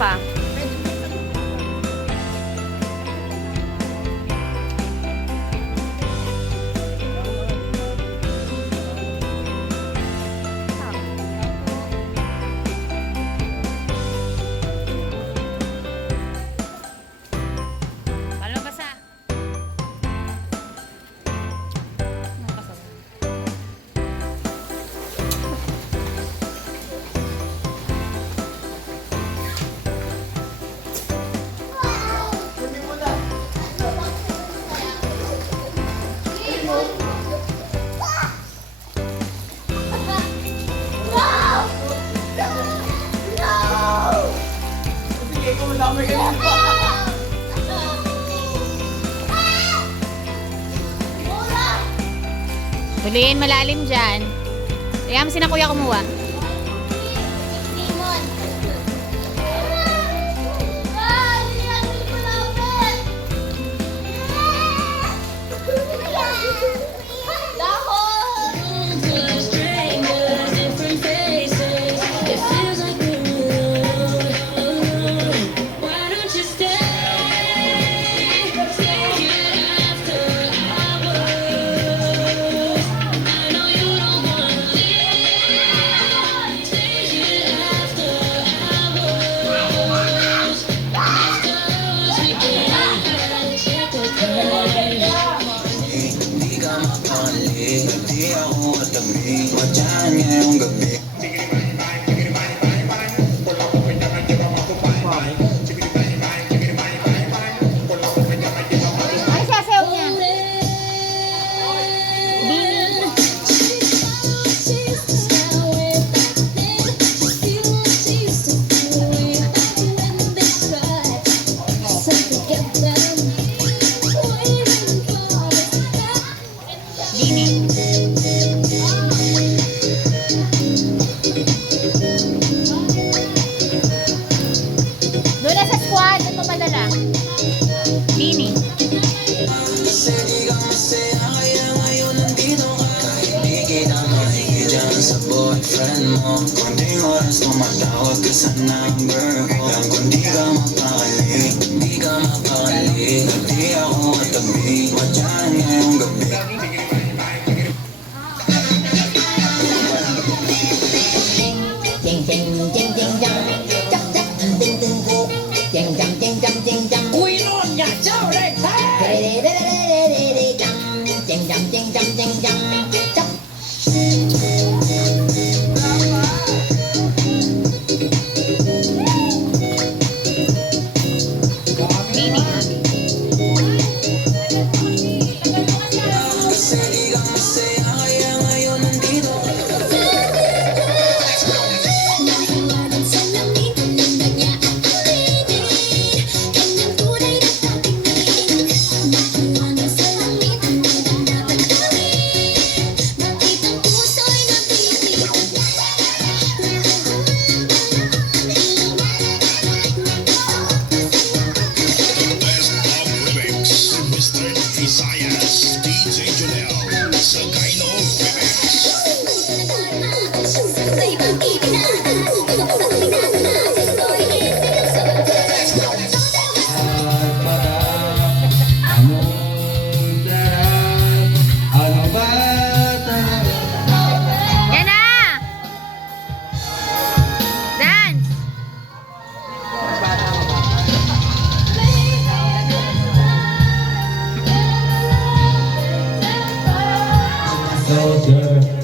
pa. Huliin malalim dyan. Kaya mo sina kuya kumuha. Ay, sasayaw niya. Dini. Doon na sa squad, doon mo madala. Dini. Sa boyfriend mo, konting oras tumatawag ka sa number ko. Lang kung di ka mapakali, di ka mapakali, di ako katabi, madyan ngayong gabi. Uy, no, ya, chao, Dini. Kasi di ka masaya, kaya ngayon nandito ka. Yan na! Dance!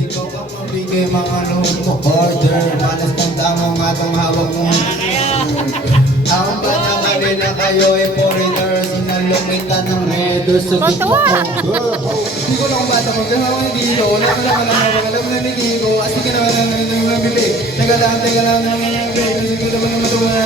Ikaw ang mabigay mga loan mo order. Malas ng tama nga itong hawak mo. Ang bata kanina kayo ay foreigner. Sinalungitan ng redos. Totoo! Hindi ko lang bata mo. Kaya ako hindi ko. Wala ko lang alam na hindi ko. As di ka naman ang nabili. Teka lang nangyayari. Kasi ko naman ang matuwa.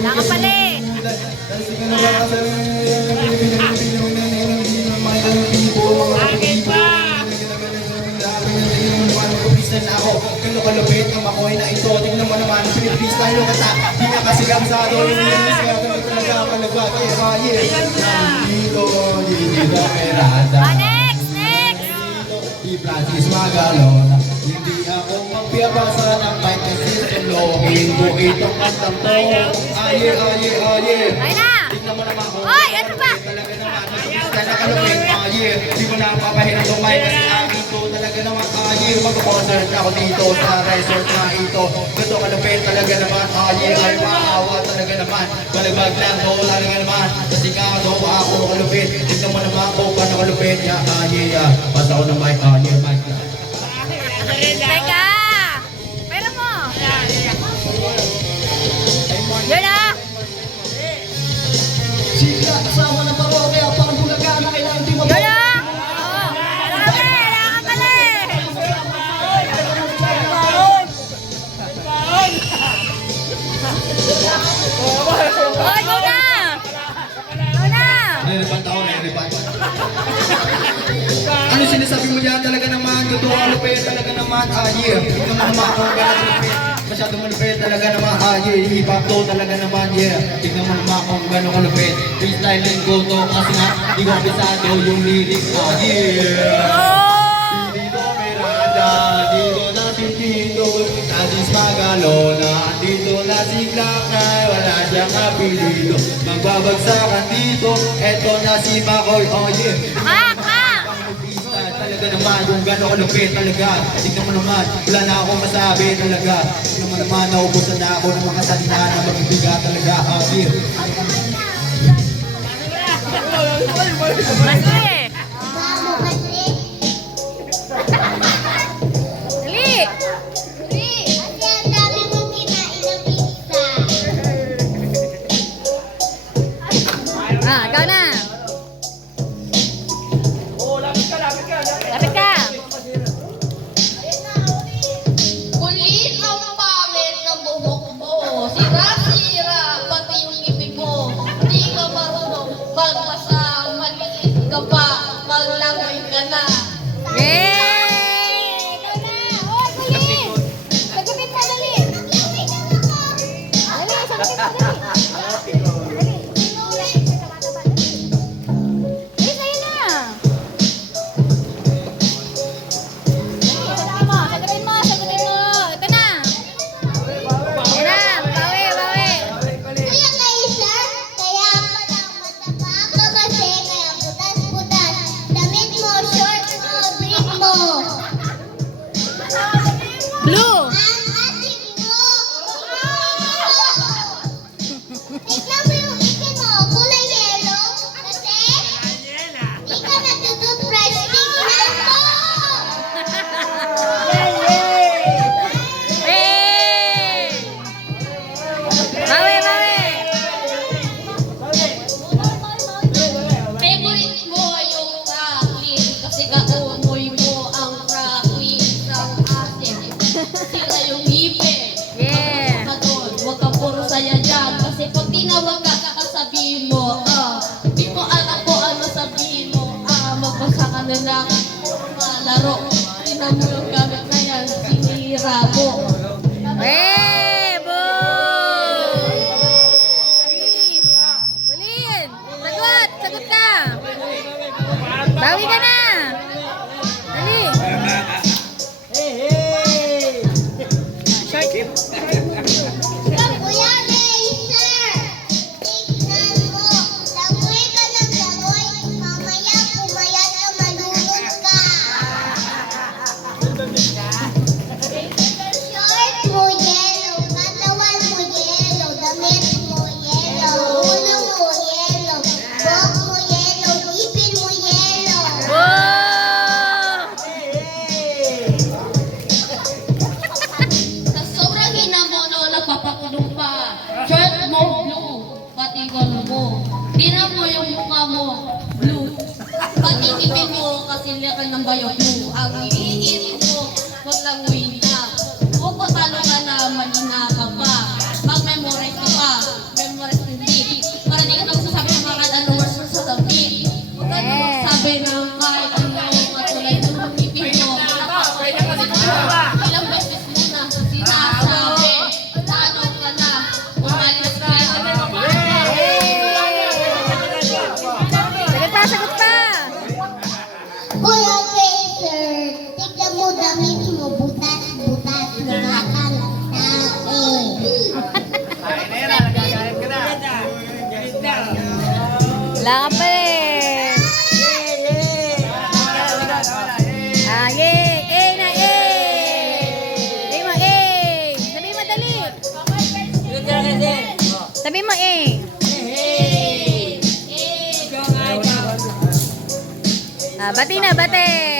Nakapali! Kasi ka naman ako, kalupit ang makoy na ito. Tingnan mo naman, pinipistyle yung kata. Di na kasi gamsado yung linis. Kaya kami talaga malagwag. Kaya kaya, dito, hindi na perada. Ah, next! Next! Di Francis Magalona. Hindi ako magpiyabasa ng kahit kasi tulo. panoorin mo itong kantang to. Aye, aye, aye. Ay na! Tignan mo naman kung Oy, ano ba? talaga naman, ka na kalupit, aye. Di mo na papahinang tumay kasi akin to talaga naman, aye. Magkakonsert ako dito sa resort na ito. Ganito kalupit talaga naman, aye. Ay maawa talaga naman. Balibag lang to talaga naman. Kasi nga to ako kalupit. Tignan mo naman kung paano kalupit niya, aye. Basta ako ng mic, aye, mic lang. Teka! Pera mo! Yun na! Sigla, kasama ng parokya, parang bulaga na kailangan di Yun mabot. na! Oo! Kailangan pala eh! Hoy, go na! Go na! Nalilipad ako, nalilipad. Ano sinasabi mo dyan talaga naman? Totoo kalupit talaga naman, aye. Tignan mo naman kung gano'n kalupit. Masyado malupit talaga naman, aye. Hip-hop to talaga naman, yeah. Tignan mo naman kung gano'n kalupit. Freestyle din ko to kasi nga di ko pisado yung lyrics, aye. Dito Miranda, dito na si Tito, Asis Magalona, dito na si Clark na wala siyang apelido. Magbabagsakan dito, eto na si Makoy, oh yeah. Talaga naman, kung gano'n kalupit talaga. Tignan mo naman, wala na akong masabi talaga. Tignan mo naman, naubusan na ako ng mga salita na magbibiga talaga, oh yeah. Mas eh! Dali! Ah, ikaw na! Lapit ka! Kulit ang pangit ng buhok mo. Sira-sira pati yung ibig mo. Di ka marunong magbasa, maliit ka pa, maglangoy ka na. Yay! Ikaw na! Oy, kulit! Sagutin mo, dali! Dali, sagutin mo, dali! Dali! Dali, sa'yo na! Sagutin mo, sagutin mo! Ito na! Yan na! Bawi, bawi! Kuya Kaiser, kaya pala mataba ka kasi kaya putas-putas. Damit mo, short mo, brief mo. Blue! Ang ating mo. Tignan mo yung ikin mo, kulay yellow. Kasi, di ka nagtutoothbrush. Tignan mo! Hey! Bawi, bawi! Favorite mo yung crackling kasi kaumoy mo ang crackling ng asin. Sira yung ngipin. Yeah! Huwag ka puro saya dyan kasi pag tinawag ka, sabihin mo, di ko alam ko ano sabihin mo, magbasa ka na lang, malaro. Tinan mo yung gamit na yan, sinira mo. Hey! Boom! Please! Ulin! Sagot! Sagot ka! Bawi ka na! Dali! Kuya Kaiser, tignan mo. Langoy ka ng langoy. Mamaya pumayat na malulog ka. Short mo yellow, katawan mo yellow, damit mo yellow, ulo mo yellow, buhok mo yellow, ipin mo yellow. Boom! Sa sobrang hina mo, no, napapakulong pa. Shirt mo, blue. Pati gano mo. Tinan mo yung mukha mo, blue. Pati ipin mo, kasi likan ng bayok mo. Ang iinit mo, maglangoy na. O patalo ka na, malina ka pa. Mag-memorize ka pa. Memorize hindi. Para di ka na magsasabi ng mga ano words mo sa damit. Huwag ka na magsabi ng kahit ano, matulad ng ipin mo. Ilang beses mo na sinasabi. Tanong ka na, umalis ka na. Sagot pa! Sagot pa! Kuya Kaiser, tignan mo damit mo, butas-butas, nakakala Sabi mo eh. Bati na, bati.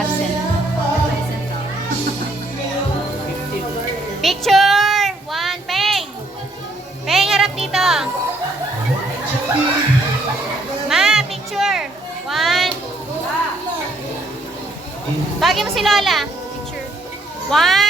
Absent. Picture! One, Peng! Peng, harap dito. Ma, picture. One. Tawagin mo si Lola. Picture. One.